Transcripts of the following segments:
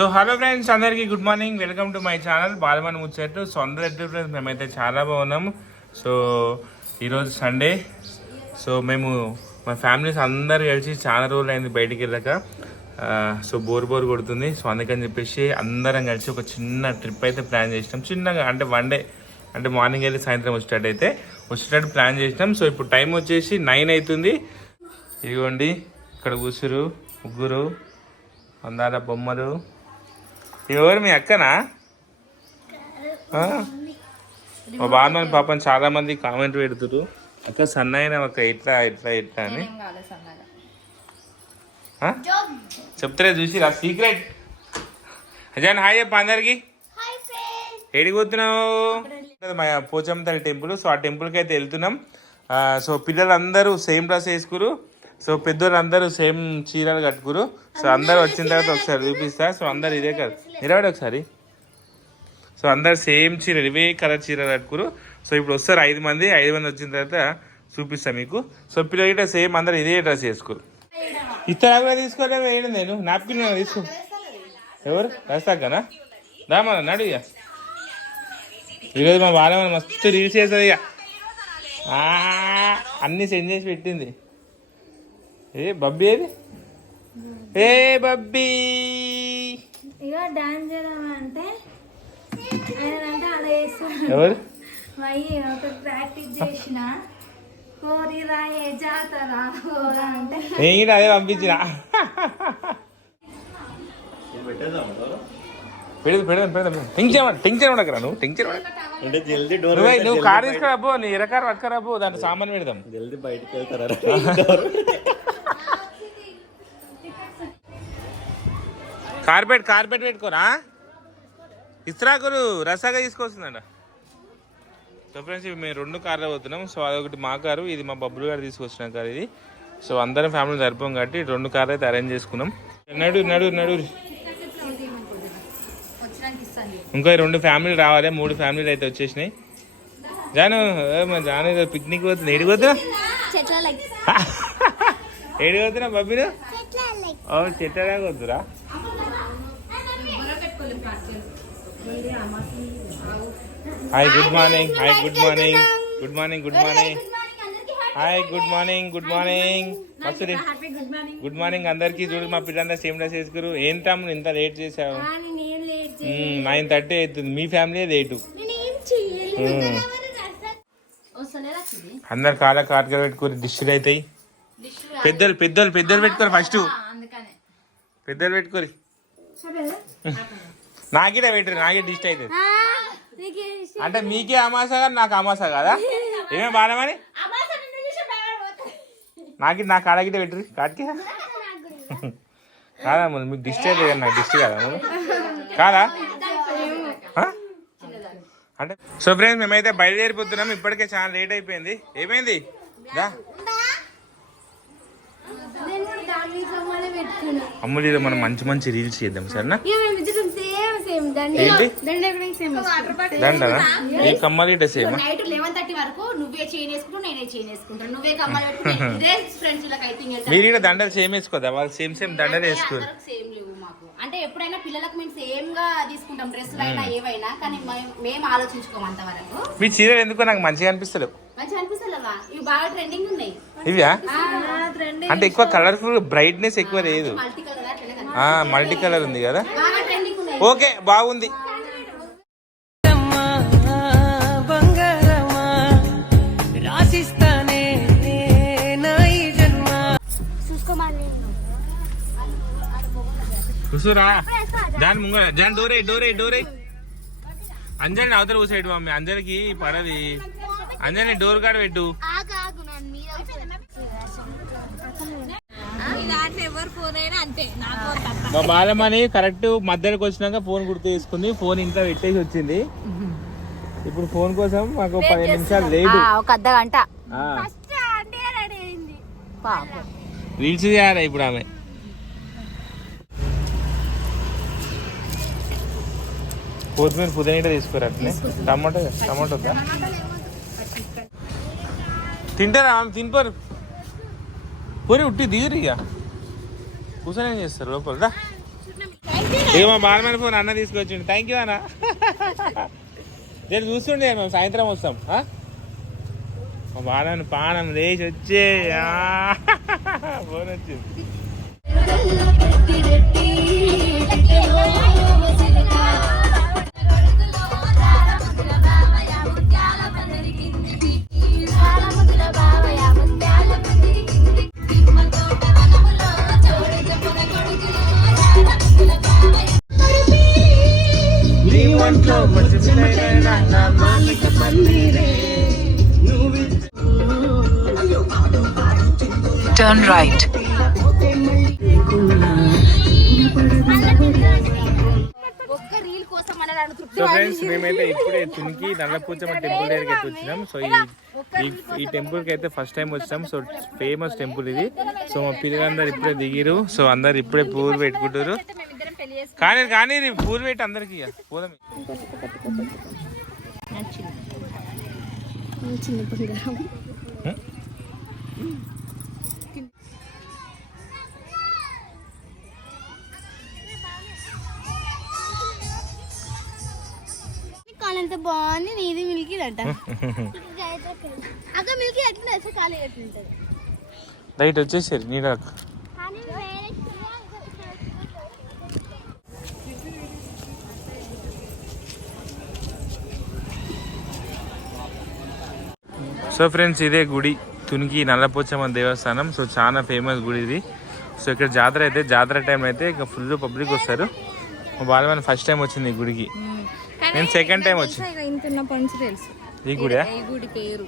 So hello friends, అందరికీ good morning. Welcome to my channel Balamani ముచ్చట్లు. So అందరూ ఎట్లా ఫ్రెండ్స్, మేమైతే చాలా బాగున్నాము. సో ఈరోజు సండే. సో మేము మా ఫ్యామిలీస్ అందరు కలిసి చాలా రోజులు అయింది బయటికి వెళ్ళాక. సో బోర్ కొడుతుంది. సో అందుకని చెప్పేసి అందరం కలిసి ఒక చిన్న ట్రిప్ అయితే ప్లాన్ చేసినాం. చిన్నగా అంటే 1 డే, అంటే మార్నింగ్ వెళ్ళి సాయంత్రం వచ్చేటట్టు ప్లాన్ చేసినాం. సో ఇప్పుడు టైం వచ్చేసి 9 అవుతుంది. ఇదిగోండి ఇక్కడ కూసురు ముగ్గురు అందాల బొమ్మలు. ఎవరు మీ అక్కనా? మా బామ్మని పాపని చాలా మంది కామెంట్ పెడుతురు, అక్క సన్నైన ఒక ఇట్లా ఇట్లా ఇట్లా అని చెప్తారే చూసి రా సీక్రెట్. అజాన్ హాయ్ చెప్ప అందరికి. ఏడిపోతున్నావు? మా పోచమ్మ తల్లి టెంపుల్. సో ఆ టెంపుల్కి అయితే వెళ్తున్నాం. సో పిల్లలందరూ సేమ్ డ్రెస్ వేసుకురు. సో పెద్దోళ్ళందరూ సేమ్ చీరలు కట్టుకురు. సో అందరు వచ్చిన తర్వాత ఒకసారి చూపిస్తా. సో అందరు ఇదే కదా నిలబడి ఒకసారి. సో అందరు సేమ్ చీరలు, ఇవే కలర్ చీరలు కట్టుకురు. సో ఇప్పుడు వస్తారు 5 మంది వచ్చిన తర్వాత చూపిస్తా మీకు. సో పిల్లలు గిట్ట సేమ్ అందరు ఇదే డ్రెస్ వేసుకోరు. ఇతర కూడా తీసుకోలేము. వేయడం నేను నాప్కిన్ తీసుకో. ఎవరు రాస్తాకనా దామా నడు. ఇక ఈరోజు మా బాల మస్తు రీల్స్ చేస్తుంది. ఇక అన్నీ సెండ్ చేసి పెట్టింది. ఏ బబ్బీ ఏది? ఏ బబ్బీ ఇక డాన్స్ చేద్దామంటే అలా ఎవరు ఒక ప్రాక్టీస్ చేసిన కోరి రాయే జాతర అంటే నేను అదే పంపించిన. టెన్షన్ ఉండకరా నువ్వు కార్ తీసుకురాబో, నీ ఎరకారు పట్టుకురాబో, దాంట్లో సామాన్ పెడదాం. జల్దీ బయటకు వెళ్తారా? కార్పెట్ పెట్టుకోరా. ఇస్త్రాకులు రసాగా తీసుకొస్తుందంట. సో ఫ్రెండ్స్ మేము 2 కార్లో పోతున్నాం. సో అదొకటి మా కారు, ఇది మా బబ్బులు గారు తీసుకొచ్చిన కారు ఇది. సో అందరం ఫ్యామిలీ సరిపోం కాబట్టి 2 కార్లు అయితే అరేంజ్ చేసుకున్నాం. నడు ఇంకా 2 ఫ్యామిలీలు రావాలి. 3 ఫ్యామిలీలు అయితే వచ్చేసినాయి. జాను పిక్నిక్ పోతుంది. ఏడిపోతున్నా బబ్బీలు? చెట్లగా వద్దురా. Hi good morning. మస్తుడి గుడ్ మార్నింగ్ అందరికి. చూడు మా పిల్లలందరూ సేమ్ డ్రెస్ వేసుకురు. ఏంటమ్మ ఇంత లేట్ చేసావు? 9:30 అవుతుంది. మీ ఫ్యామిలీ 8. అందరు కాటగా పెట్టుకోరు. డిష్లు అవుతాయి. పెద్దలు పెట్టుకోరు. ఫస్ట్ పెద్దలు పెట్టుకోరు. నాకే పెట్టరు, నాకే డిస్ట్ అవుతుంది. అంటే మీకే అమాస కదా, నాకు అమాస కదా. ఏమే బాలమని నా కాడగిట పెట్టరు. కాటికి కాదా మీకు డిస్ట్ అయితే కదా, నాకు డిస్ట్ కదా కాదా అంటే. సో ఫ్రెండ్స్ మేమైతే బయలుదేరిపోతున్నాం. ఇప్పటికే చాలా లేట్ అయిపోయింది. ఏమైంది దా అమ్ములు, మనం మంచి రీల్స్ చేద్దాం సరేనా? దండనా ఈ కమ్మలు ఇట సేమ్. మీరు ఇక్కడ దండలు సేమ్ వేసుకోదా? వాళ్ళు సేమ్ దండలు వేసుకోరు. అంటే ఎప్పుడైనా పిల్లలకు మేము సేమ్ గా తీసుకుంటాం డ్రెస్సులు అయినా ఏవైనా, కానీ మేము ఆలోచించుకోం అంతవరకు. మీ చీరలు ఎందుకో నాకు మంచిగా అనిపిస్తలేవు. ఇవి బాగా ట్రెండింగ్ ఉన్నాయి. ఇవ్యా అంటే ఎక్కువ కలర్ఫుల్, బ్రైట్నెస్ ఎక్కువ లేదు. మల్టీ కలర్ ఉంది కదా. ఓకే బాగుంది. కూసురా దాని ముంగ జాన్ డోరే అంజలిని అవతల కూసైడు మమ్మీ. అంజలికి పడది. అంజలిని డోర్ కాడ పెట్టు. మా బాలమని కరెక్ట్ మధ్యలోకి వచ్చినాక ఫోన్ గుర్తు చేసుకుంది. ఫోన్ ఇంట్లో పెట్టేసి వచ్చింది. ఇప్పుడు ఫోన్ కోసం మాకు 15 నిమిషాలు లేట్, ఒక అర్ధ గంట రీల్స్ చేయాలి ఇప్పుడు ఆమె. కొత్తిమీర పుదీనా తీసుకోరు. అట్లనే టమాటో వద్దా? తింటారా ఆమె? తినిపోరు. పోనీ ఉట్టి దిగురు. ఇక కూర్చొని ఏం చేస్తారు లోపల? ఇక మా బాలమైన ఫోన్ అన్న తీసుకొచ్చిండు. థ్యాంక్ యూ అన్న. నేను చూస్తుండే మేము సాయంత్రం వస్తాం. మా బాలమైన పానం లేచి వచ్చే ఫోన్ వచ్చింది. Turn right. సో ఫ్రెండ్స్ మేమైతే ఇప్పుడే తునికి నల్లపూచమ్మ టెంపుల్ దగ్గరికి అయితే వచ్చినాం. సో ఈ టెంపుల్కి అయితే ఫస్ట్ టైం వచ్చాం. సో ఫేమస్ టెంపుల్ ఇది. సో మా పిల్లలందరూ ఇప్పుడే దిగిరు. సో అందరు ఇప్పుడే పూలు పెట్టుకుంటారు. కానీ పూలు పెట్టి అందరికి పోదాం. ఎంత బాగుంది. నీది మిల్కీ అంట. అక్క మిల్కీ ఎట్లా ఖాళీ ఎట్లుంటది. రైట్ వచ్చేసారు నీడకు. సో ఫ్రెండ్స్ ఇదే గుడి తునికి నల్లపోచమ్మ దేవస్థానం. సో చాలా ఫేమస్ గుడి ఇది. సో ఇక్కడ జాతర టైం అయితే ఇక ఫుల్ పబ్లిక్ వస్తారు. బాలమైన ఫస్ట్ టైం వచ్చింది ఈ గుడికి. నేను సెకండ్ టైం వచ్చి ఈ గుడి పేరు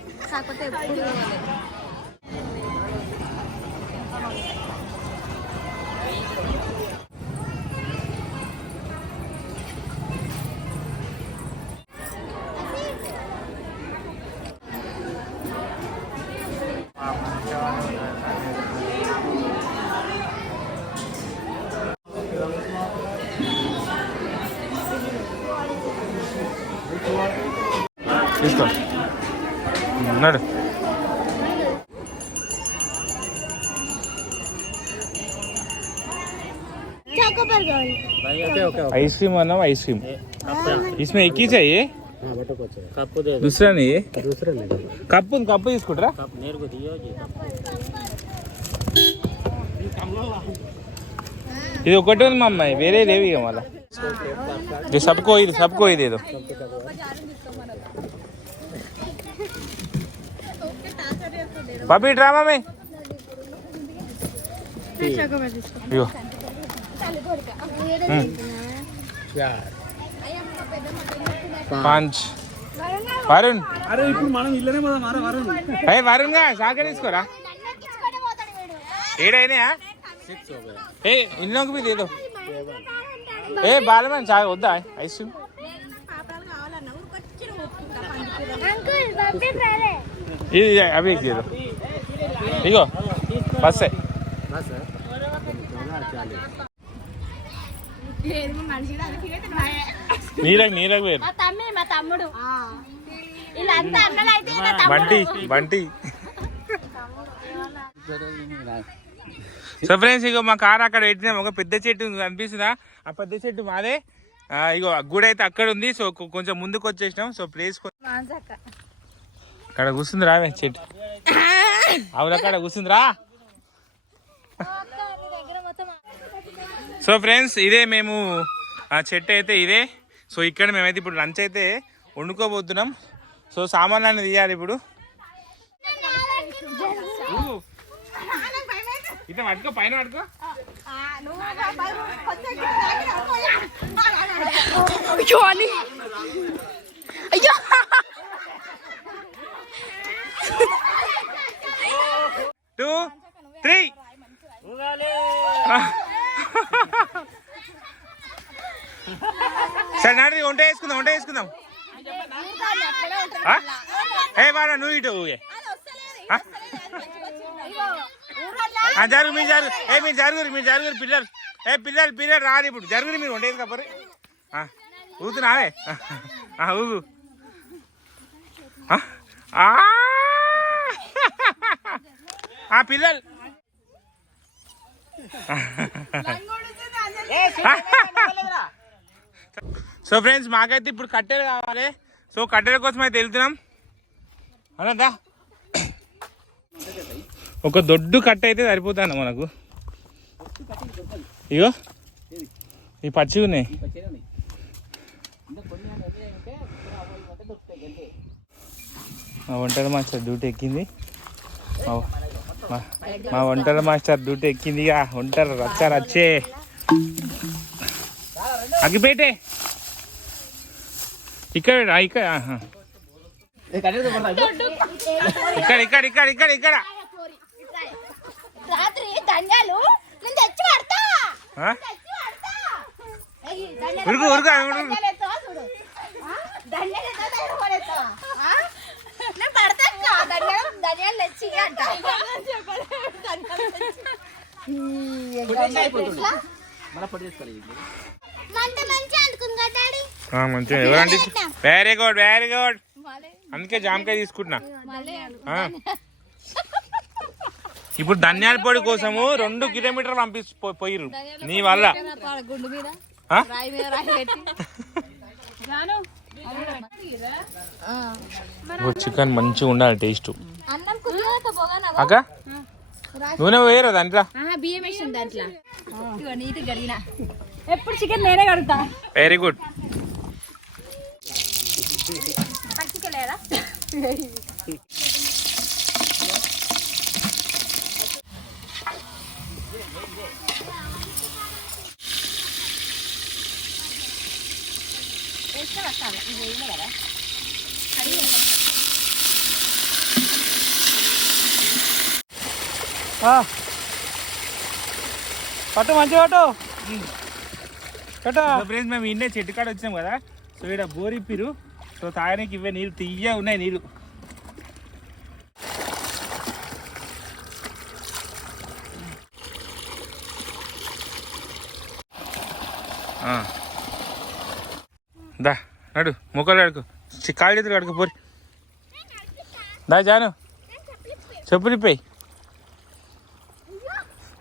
తీసుకో ఉన్నాడు. आइसक्रीम बनाओ आइसक्रीम इसमें एक ही चाहिए दूसरा नहीं है कप कप తీసుకుంటారా ఇది ఒకటి ఉంది మా అమ్మాయి వేరే లేవి ఇక మళ్ళా ये सबको ही दे दो भाभी ड्रामा में यो पांच వరుణ్ అరే ఇప్పుడు మనం ఇల్లనే వరుణ్ వరుణ్ గా సాగర్ తీసుకోరా ఏడైనా 6 हो गया ए इन लोगों को भी दे दो ए बालमन चाय వద్దా आइसक्रीम ఇది అవి दे दो ఇగో బస్ నీలకు వేరు మా తమ్ముడు బంటి సో ఫ్రెండ్స్ ఇగో మా కార్ అక్కడ పెట్టినాం ఒక పెద్ద చెట్టు కనిపిస్తుందా ఆ పెద్ద చెట్టు మాదే ఇగో గుడి అయితే అక్కడ ఉంది సో కొంచెం ముందుకు వచ్చేసినాం సో ప్లేస్ అక్కడ కూర్చుంది రావే చెట్టు అవును అక్కడ కూర్చుందిరా సో ఫ్రెండ్స్ ఇదే మేము ఆ చెట్టు అయితే ఇదే సో ఇక్కడ మేమైతే ఇప్పుడు లంచ్ అయితే వండుకోబోతున్నాం సో సామాన్లు అన్నీ తీయాలి ఇప్పుడు ఇట్లా పట్టుకో పైన పట్టుకో అయ్యో 2 3 సరే నాటి వంట వేసుకుందాం ఏ వాడా నువ్వు ఇటు జరుగు మీరు జరుగురు పిల్లలు రాదు ఇప్పుడు జరుగురు మీరు వండేది కప్పరి ఊతున్నావే ఊగు పిల్లలు సో ఫ్రెండ్స్ మాకైతే ఇప్పుడు కట్టెలు కావాలి. సో కట్టెల కోసం అయితే వెళ్తున్నాం అన్నదా. ఒక దొడ్డు కట్ట అయితే సరిపోతాను మనకు. ఇగో ఈ పచ్చి ఉన్నాయి. మా వంటల మాస్టర్ డ్యూటీ ఎక్కింది. మా వంటల మాస్టర్ డ్యూటీ ఎక్కింది. ఇక వంటలు రచ్చే అగ్గిపేటే ఇక్కడ ఇక్కడ ఇక్కడ ఇక్కడ ఇక్కడ ఇక్కడ ఇక్కడ రాత్రి ధన్యాలు నేను తెచ్చి పడతా. ఉరుకు ఉరుకు నేను పడతా ధన్యాలు తెచ్చి అంట. మంచిగా ఎవరండి. Very good very good. అందుకే జామకాయ తీసుకుంటున్నా. ఇప్పుడు ధనియాల పొడి కోసము 2 కిలోమీటర్లు పోయిర్రు నీ వల్ల. చికెన్ మంచిగా ఉండాలి టేస్ట్. అక్క నూనె పోయారా దాంట్లో? బియ్యం వేసింది దాంట్లో. ఎప్పుడు చికెన్ నేనే కడుగుతా. Very good. పట్టు మంచి పట్టు ఫ్రెండ్స్ మేము ఇన్నే చెట్టు కాడ వచ్చినాం కదా. సో ఇక్కడ బోర్ ఇప్పిరు. సో తాగడానికి ఇవే నీళ్ళు తీయ ఉన్నాయి నీళ్ళు. దా నడు ముక్కలు కడుకు, కాళ్ళు చేతులు కడుకు పోరి. దా జాను చెప్పులు ఇప్పాయి.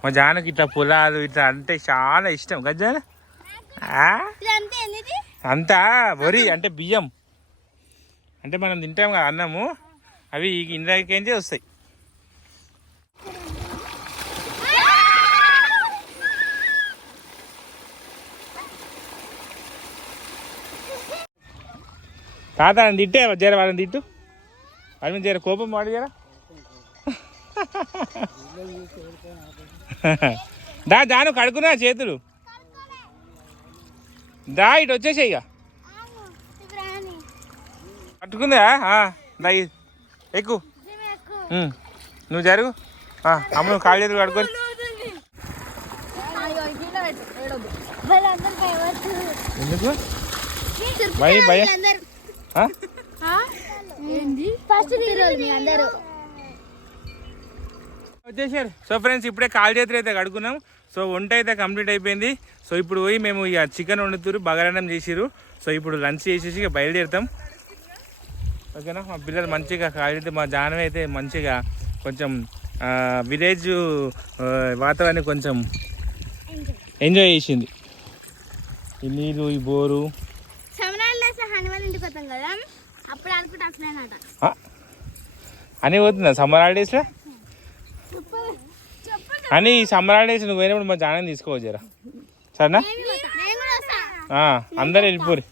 మా జానకి ఇట్లా పొలాలు ఇట్లా అంటే చాలా ఇష్టం కదా జాను. అంతా వరి అంటే బియ్యం అంటే మనం తింటాం కదా అన్నము, అవి ఇంట్లోకేంచే వస్తాయి. తాత తిట్టే జర వాళ్ళని తిట్టు. వాళ్ళ మీద జర కోపం వాడు జర. దా జాను కడుకున్నా చేతులు. దా ఇటు వచ్చేసాయి. ఇక కట్టుకుందా? దా ఎక్కువ నువ్వు జరుగు. అమ్మ నువ్వు కాళ్ళు చేతులు కడుకొని. ఎందుకు భయ భయ వచ్చేసారు. సో ఫ్రెండ్స్ ఇప్పుడే కాలు చేతులు అయితే కడుక్కున్నాం. సో వంట అయితే కంప్లీట్ అయిపోయింది. సో ఇప్పుడు పోయి మేము ఇక చికెన్ వండుతురు, బగారన్నం చేసిరు. సో ఇప్పుడు లంచ్ చేసేసి ఇక బయలుదేరుతాం. ఓకేనా. మా పిల్లలు మంచిగా కాలు చేతి, మా జానవి అయితే మంచిగా కొంచెం విలేజ్ వాతావరణాన్ని కొంచెం ఎంజాయ్ చేసింది. ఈ నీళ్ళు, ఈ బోరు అని పోతుందా సమ్మర్ హాలిడేస్లో అని. ఈ సమ్మర్ హాలిడేస్ నువ్వు పోయినప్పుడు మా జానం తీసుకోవచ్చు జరా, సరేనా? అందరు వెళ్ళిపోరు.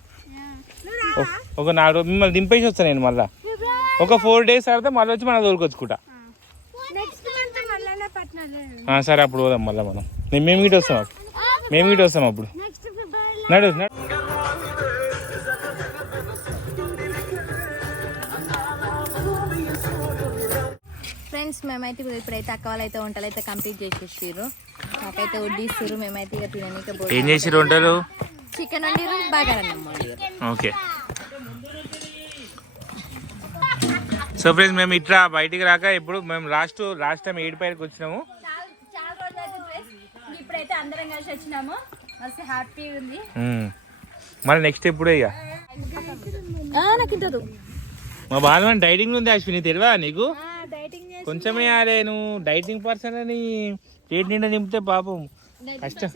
ఒక 4 రోజులు మిమ్మల్ని దింపేసి వస్తాను నేను. మళ్ళీ ఒక 4 days తర్వాత మళ్ళీ వచ్చి మన దొరికొచ్చుకుంటా. సరే అప్పుడు పోదాం మళ్ళీ మనం. మేము గిట్ వస్తాం అప్పుడు. నడు నడు. ఫ్రెండ్స్ మేమైతే ఇప్పుడైతే అక్క వాళ్ళు అయితే వంటలు అయితే కంప్లీట్ చేసేసారు. నాకైతే వడ్డిస్తారు. మేమైతే ఇక తిననీక ఏం చేసిరు వంటలు? చికెన్ వండిరు, బగారన్నం వండిరు. ఓకే. సో ఫ్రెండ్స్ మేము ఇట్లా బయటికి రాక ఇప్పుడు మేము లాస్ట్ టైం 7 వచ్చినాము. చాలా రోజులు అయితే ఇప్పుడైతే అందరం కలిసి వచ్చినాము. మస్తు హ్యాపీగా ఉంది. మళ్ళీ నెక్స్ట్ ఎప్పుడు ఇక నాకు ఇంటదు. మా బాధ డైటింగ్ ఉంది అశ్విని, తెలియదా నీకు? కొంచెమే నువ్వు డైటింగ్ పర్సన్ అని ప్లేట్ నిండా నింపితే పాపం కష్టం.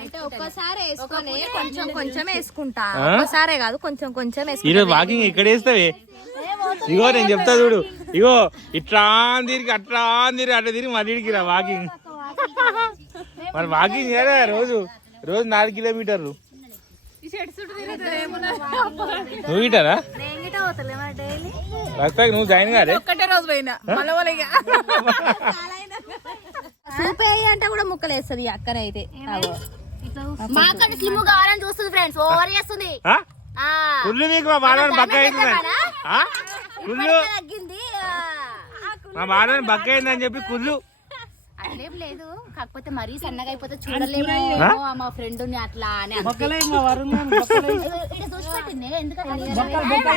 అంటే ఒక్కసారి వేసుకొని కొంచెం కొంచెం వేసుకుంటా, ఒక్కసారే కాదు కొంచెం కొంచెం వేసుకుంటా. ఈరోజు వాకింగ్ ఎక్కడ వేస్తావే? ఇగో నేను చెప్తా చూడు, ఇగో ఇట్లా తిరిగి అట్లా తిరిగి అట్లా తిరిగి మళ్ళీ ఇడికిరా వాకింగ్. మరి వాకింగ్ చేయరా రోజు 4 కిలోమీటర్లు. నువ్వు ఇటారా రస్తాకి నువ్వు జాయిన్ కాదే? ఒక్కటే రోజు పోయినా సూప్ అంటే కూడా ముక్కలు వేస్తుంది అక్కన అయితే. మాకంటే స్లిమ్ కావాలని చూస్తుంది ఫ్రెండ్స్, ఓవర్ చేస్తుంది. కుళ్ళు మీకు మా బాణాన్ని బక్క అవుతుంది, తగ్గింది మా బాణాన్ని బక్క అయిందని చెప్పి కుళ్ళు. అట్లేం లేదు, కాకపోతే మరీ సన్నగా అయిపోతే చూడలేము మా ఫ్రెండ్ ని అట్లా అని చూసి పెట్టింది ఎందుకంటే